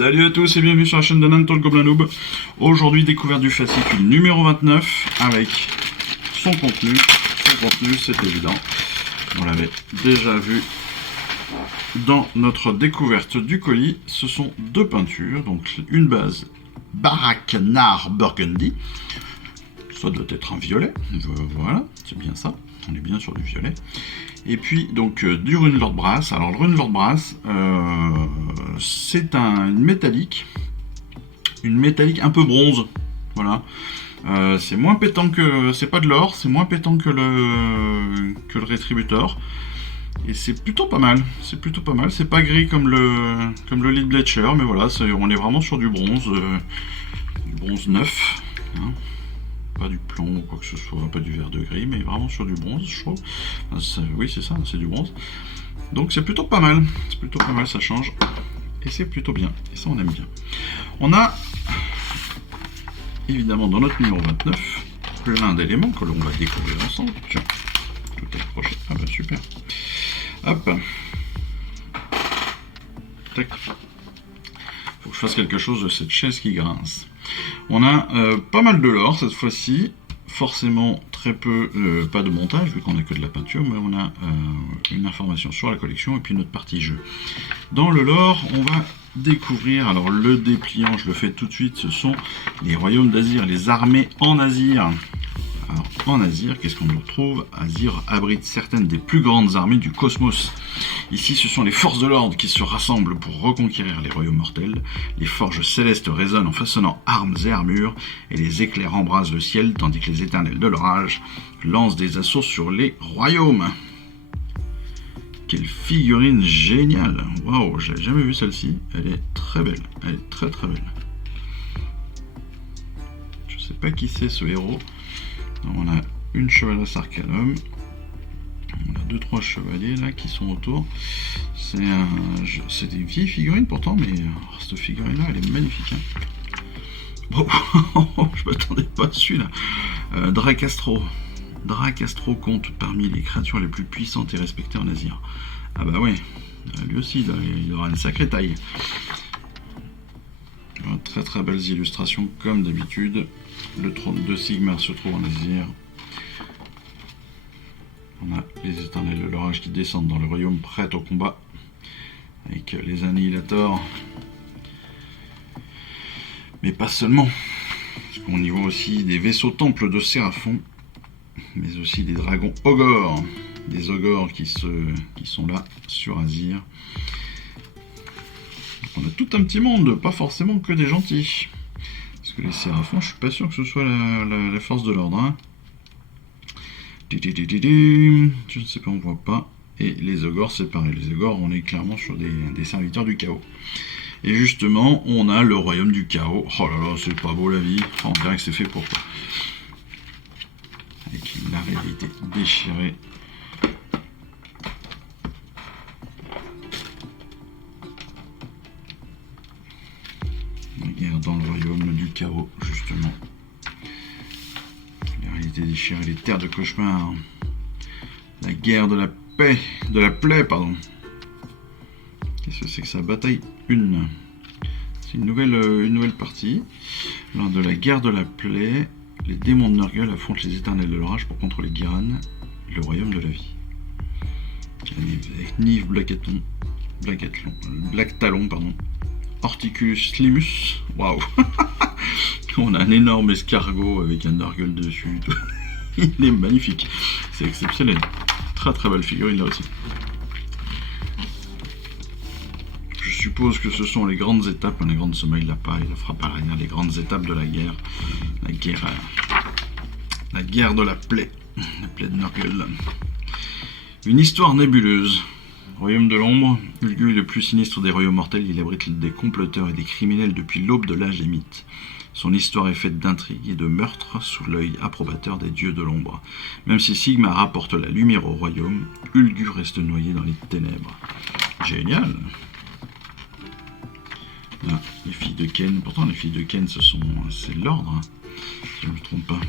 Salut à tous et bienvenue sur la chaîne de Nanto le Gobelin Noob. Aujourd'hui, découverte du fascicule numéro 29 avec son contenu. Son contenu, c'est évident. On l'avait déjà vu dans notre découverte du colis. Ce sont deux peintures, donc une base Baraknar Burgundy. Ça doit être un violet. Voilà, c'est bien ça. On est bien sur du violet. Et puis donc du Runelord Brass. Alors le Runelord Brass, c'est une métallique un peu bronze. Voilà. C'est moins pétant que, c'est pas de l'or, c'est moins pétant que le Rétributeur. Et c'est plutôt pas mal. C'est plutôt pas mal. C'est pas gris comme le Lead Bleacher, mais voilà, on est vraiment sur du bronze neuf. Hein. Pas du plomb ou quoi que ce soit, pas du vert de gris, mais vraiment sur du bronze, je trouve. Oui, c'est ça, c'est du bronze. Donc c'est plutôt pas mal. C'est plutôt pas mal, ça change. Et c'est plutôt bien. Et ça, on aime bien. On a, évidemment, dans notre numéro 29, plein d'éléments que l'on va découvrir ensemble. Tiens, tout est accroché. Ah bah super. Hop. Tac. Faut que je fasse quelque chose de cette chaise qui grince. On a pas mal de lore cette fois-ci, forcément très peu, pas de montage vu qu'on a que de la peinture, mais on a une information sur la collection et puis notre partie jeu. Dans le lore, on va découvrir, alors le dépliant, je le fais tout de suite, ce sont les royaumes d'Azir, les armées en Azir. Alors en Azir, qu'est-ce qu'on retrouve? Azir abrite certaines des plus grandes armées du cosmos. Ici, ce sont les forces de l'ordre qui se rassemblent pour reconquérir les royaumes mortels. Les forges célestes résonnent en façonnant armes et armures, et les éclairs embrasent le ciel, tandis que les éternels de l'orage lancent des assauts sur les royaumes. Quelle figurine géniale! Waouh, j'avais jamais vu celle-ci. Elle est très belle. Elle est très très belle. Je sais pas qui c'est ce héros. On a une chevalesse Arcanum. On a 2-3 chevaliers là qui sont autour. C'est des vieilles figurines pourtant, mais cette figurine là elle est magnifique. Hein. Oh, je m'attendais pas à celui-là. Dracastro. Dracastro compte parmi les créatures les plus puissantes et respectées en Azir. Ah bah ouais, lui aussi il aura une sacrée taille. Très très belles illustrations comme d'habitude. Le trône de Sigmar se trouve en Azir. On a les éternels de l'orage qui descendent dans le royaume prêts au combat avec les annihilators. Mais pas seulement. Parce qu'on y voit aussi des vaisseaux temples de Séraphon, mais aussi des dragons ogres. Des ogres qui sont là sur Azir. On a tout un petit monde, pas forcément que des gentils. Parce que les Séraphons, je suis pas sûr que ce soit la force de l'ordre. Hein. Je ne sais pas, on voit pas. Et les ogres, c'est pareil. Les ogres, on est clairement sur des serviteurs du chaos. Et justement, on a le royaume du chaos. Oh là là, c'est pas beau la vie. Enfin, on dirait que c'est fait pour quoi. Avec la réalité déchirée. La guerre dans le royaume du chaos, justement. La réalité déchirée, les terres de cauchemar. La guerre de la paix, de la plaie, pardon. Qu'est-ce que c'est que ça? Bataille 1. C'est une nouvelle partie. Lors de la guerre de la plaie, les démons de Nurgle affrontent les éternels de l'orage pour contrôler Giran, le royaume de la vie. Avec Nive Black Talon, pardon. Horticulus Slimus. Waouh. On a un énorme escargot avec un Nurgle dessus. Il est magnifique. C'est exceptionnel. Très très belle figurine là aussi. Je suppose que ce sont les grandes étapes, les grandes semailles de la paille, la frappe à l'arrière, les grandes étapes de la guerre. La guerre de la plaie de Nurgle. Une histoire nébuleuse. Royaume de l'ombre, Ulgu est le plus sinistre des royaumes mortels, il abrite des comploteurs et des criminels depuis l'aube de l'âge des mythes. Son histoire est faite d'intrigues et de meurtres sous l'œil approbateur des dieux de l'ombre. Même si Sigmar apporte la lumière au royaume, Ulgu reste noyé dans les ténèbres. Génial! Là, les filles de Ken, pourtant les filles de Ken c'est l'ordre, hein, si je ne me trompe pas.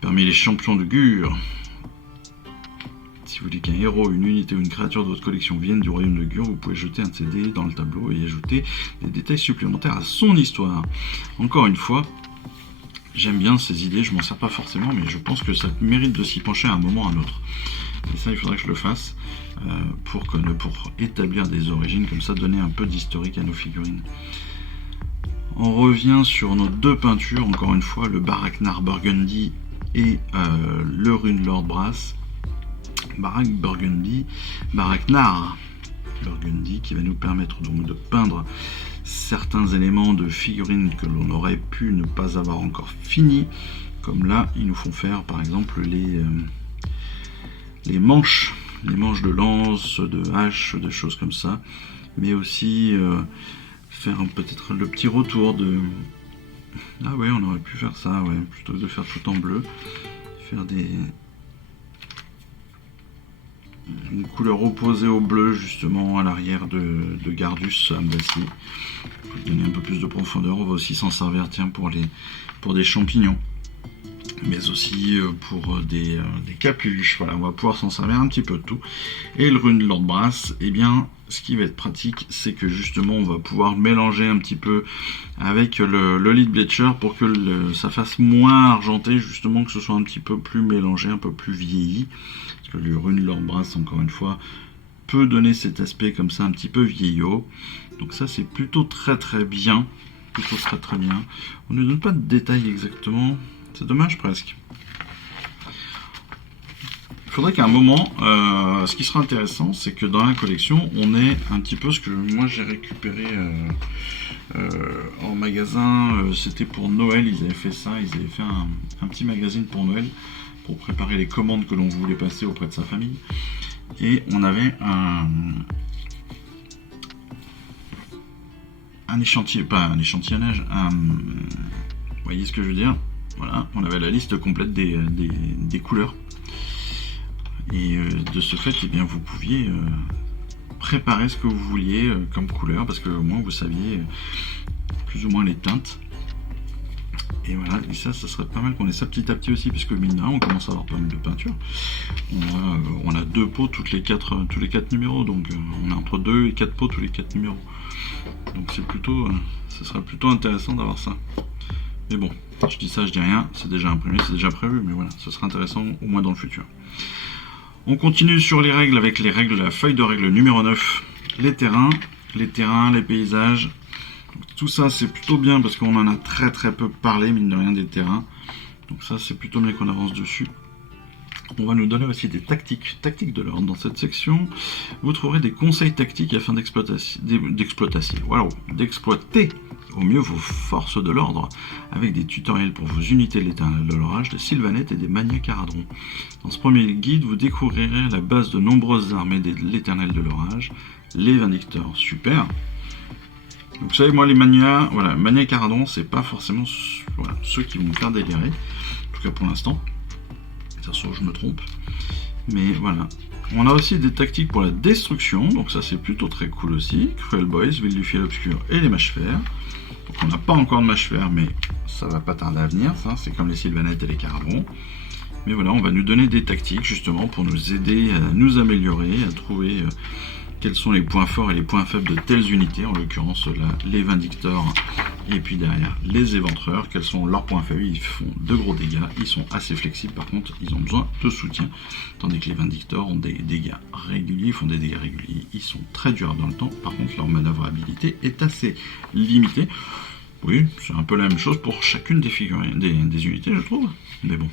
Parmi les champions de Gur, si vous voulez qu'un héros, une unité ou une créature de votre collection vienne du royaume de Gur, vous pouvez jeter un de ces dés dans le tableau et ajouter des détails supplémentaires à son histoire. Encore une fois, j'aime bien ces idées, je m'en sers pas forcément, mais je pense que ça mérite de s'y pencher à un moment ou à un autre. Et ça, il faudrait que je le fasse pour établir des origines, comme ça, donner un peu d'historique à nos figurines. On revient sur nos deux peintures, encore une fois, le Baraknar Burgundy et le Runelord Brass. Baraknar Burgundy, qui va nous permettre donc de peindre certains éléments de figurines que l'on aurait pu ne pas avoir encore fini, comme là, ils nous font faire par exemple les manches de lance, de hache, des choses comme ça, mais aussi faire peut-être le petit retour de... Ah ouais, on aurait pu faire ça, ouais, plutôt que de faire tout en bleu, faire une couleur opposée au bleu justement à l'arrière de Gardus Ambassi, pour donner un peu plus de profondeur. On va aussi s'en servir, tiens, pour des champignons, mais aussi pour des capuches. Voilà, on va pouvoir s'en servir un petit peu de tout. Et le Runelord Brass, eh bien, ce qui va être pratique, c'est que justement, on va pouvoir mélanger un petit peu avec le Lead Bleacher pour que ça fasse moins argenté, justement, que ce soit un petit peu plus mélangé, un peu plus vieilli. Parce que le Runelord Brass, encore une fois, peut donner cet aspect comme ça, un petit peu vieillot. Donc ça, c'est plutôt très très bien. Plutôt très très bien. On ne donne pas de détails exactement. C'est dommage presque. Il faudrait qu'à un moment, ce qui sera intéressant, c'est que dans la collection, on ait un petit peu ce que moi j'ai récupéré en magasin. C'était pour Noël, ils avaient fait ça, ils avaient fait un petit magazine pour Noël, pour préparer les commandes que l'on voulait passer auprès de sa famille. Et on avait un échantillonnage, vous voyez ce que je veux dire? Voilà, on avait la liste complète des couleurs. Et de ce fait, eh bien, vous pouviez préparer ce que vous vouliez comme couleur, parce que au moins vous saviez plus ou moins les teintes. Et voilà, et ça serait pas mal qu'on ait ça petit à petit aussi, puisque mine de rien, on commence à avoir pas mal de peinture. On a 2 pots tous les 4 numéros, donc on a entre 2 et 4 pots tous les 4 numéros. Donc c'est plutôt, ce serait plutôt intéressant d'avoir ça. Mais bon, je dis ça, je dis rien, c'est déjà imprimé, c'est déjà prévu, mais voilà, ce sera intéressant au moins dans le futur. On continue sur les règles avec les règles de la feuille de règle numéro 9, les terrains, les paysages. Donc, tout ça c'est plutôt bien parce qu'on en a très très peu parlé, mine de rien, des terrains. Donc ça c'est plutôt bien qu'on avance dessus. On va nous donner aussi des tactiques de l'ordre. Dans cette section, vous trouverez des conseils tactiques afin d'exploiter au mieux vos forces de l'ordre, avec des tutoriels pour vos unités de l'éternel de l'orage, des sylvanettes et des maniacaradrons. Dans ce premier guide, vous découvrirez la base de nombreuses armées de l'éternel de l'orage, les vindicteurs, super. Donc, vous savez, moi les maniacaradrons, c'est pas forcément ceux qui vont me faire délirer, en tout cas pour l'instant. Ça se trouve, je me trompe. Mais voilà. On a aussi des tactiques pour la destruction, donc ça c'est plutôt très cool aussi. Cruel Boys, Ville du Fiel Obscur et les Mâches Fer. Donc on n'a pas encore de Mâches Fer, mais ça va pas tarder à venir, ça. C'est comme les sylvanettes et les caradrons. Mais voilà, on va nous donner des tactiques justement pour nous aider à nous améliorer, à trouver quels sont les points forts et les points faibles de telles unités, en l'occurrence là, les Vindicteurs et puis derrière les Éventreurs. Quels sont leurs points faibles? Ils font de gros dégâts, ils sont assez flexibles, par contre ils ont besoin de soutien, tandis que les Vindicteurs ont des dégâts réguliers, ils font des dégâts réguliers, ils sont très durables dans le temps, par contre leur manœuvrabilité est assez limitée. Oui, c'est un peu la même chose pour chacune des figurines, des unités, je trouve, mais bon.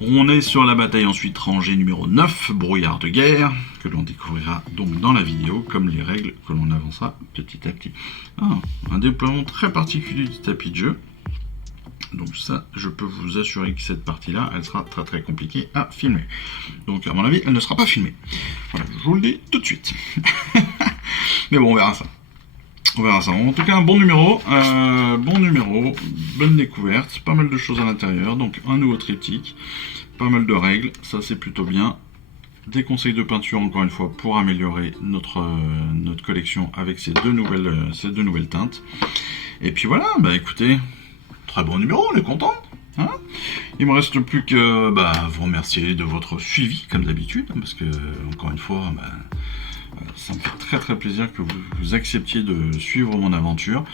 On est sur la bataille ensuite rangée numéro 9, brouillard de guerre, que l'on découvrira donc dans la vidéo, comme les règles que l'on avancera petit à petit. Un déploiement très particulier du tapis de jeu. Donc ça, je peux vous assurer que cette partie-là, elle sera très très compliquée à filmer. Donc à mon avis, elle ne sera pas filmée. Voilà, je vous le dis tout de suite. Mais bon, on verra ça. On verra ça. En tout cas, un bon numéro, bonne découverte, pas mal de choses à l'intérieur, donc un nouveau triptyque, pas mal de règles, ça c'est plutôt bien. Des conseils de peinture, encore une fois, pour améliorer notre collection avec ces deux nouvelles teintes. Et puis voilà, bah écoutez, très bon numéro, on est content. Hein, Il me reste plus que vous remercier de votre suivi, comme d'habitude, hein, parce que, encore une fois, ça me fait très très plaisir que vous acceptiez de suivre mon aventure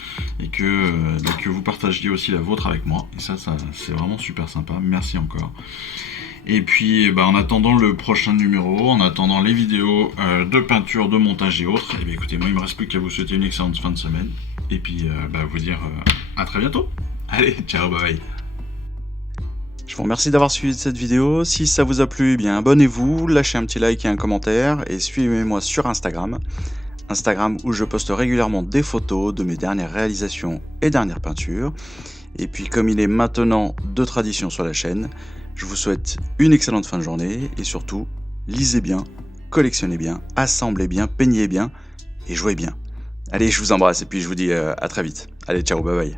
et que vous partagiez aussi la vôtre avec moi. Et ça c'est vraiment super sympa. Merci encore. Et puis, en attendant le prochain numéro, en attendant les vidéos de peinture, de montage et autres, écoutez, moi, il me reste plus qu'à vous souhaiter une excellente fin de semaine. Et puis, vous dire à très bientôt. Allez, ciao, bye bye. Je vous remercie d'avoir suivi cette vidéo. Si ça vous a plu, eh bien abonnez-vous, lâchez un petit like et un commentaire et suivez-moi sur Instagram. Instagram où je poste régulièrement des photos de mes dernières réalisations et dernières peintures. Et puis comme il est maintenant de tradition sur la chaîne, je vous souhaite une excellente fin de journée et surtout, lisez bien, collectionnez bien, assemblez bien, peignez bien et jouez bien. Allez, je vous embrasse et puis je vous dis à très vite. Allez, ciao, bye bye.